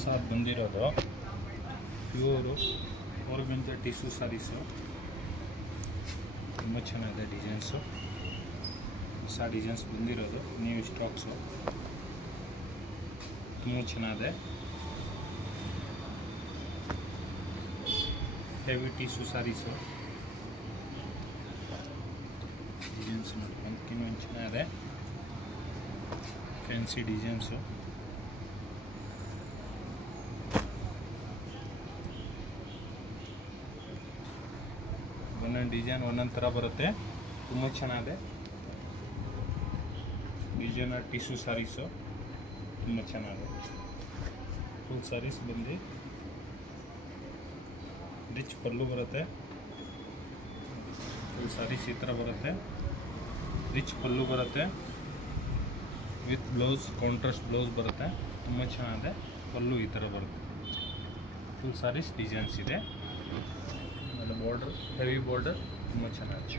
ಹೊಸ ಬಂದಿರೋದು pure ಆರ್ಗಂಜಾ tissue saris. ತುಂಬ ಚೆನ್ನಾಗಿದೆ ಡಿಸೈನ್ಸು, ಹೊಸ ಡಿಸೈನ್ಸ್ ಬಂದಿರೋದು, ನ್ಯೂ ಸ್ಟಾಕ್ಸು. ತುಂಬ ಚೆನ್ನಾಗಿದೆ. ಹೆವಿ ಟಿಶ್ಯೂ ಸ್ಯಾರೀಸು ಡಿಸೈನ್ಸ್ ನೋಡಿ, ತುಂಬ ಚೆನ್ನಾಗಿದೆ. Fancy designs. ಒಂದೊಂದು ಡಿಸೈನ್ ಒಂದೊಂದು ಥರ ಬರುತ್ತೆ, ತುಂಬ ಚೆನ್ನಾಗಿದೆ. ಡಿಸೈನರ್ ಟಿಶ್ಯೂ ಸ್ಯಾರೀಸು ತುಂಬ ಚೆನ್ನಾಗಿದೆ. ಫುಲ್ ಸ್ಯಾರೀಸ್ ಬಂದು ರಿಚ್ ಪಲ್ಲು ಬರುತ್ತೆ. ಫುಲ್ ಸ್ಯಾರೀಸ್ ಈ ಥರ ಬರುತ್ತೆ, ರಿಚ್ ಪಲ್ಲು ಬರುತ್ತೆ ವಿತ್ ಬ್ಲೌಸ್, ಕಾಂಟ್ರಾಸ್ಟ್ ಬ್ಲೌಸ್ ಬರುತ್ತೆ. ತುಂಬ ಚೆನ್ನಾಗಿದೆ. ಪಲ್ಲು ಈ ಥರ ಬರುತ್ತೆ. ಫುಲ್ ಸ್ಯಾರೀಸ್ ಡಿಸೈನ್ಸ್ ಇದೆ. ಆಮೇಲೆ ಬಾರ್ಡರ್, ಹೆವಿ ಬಾರ್ಡರ್, ತುಂಬ ಚೆನ್ನಾಗಿ.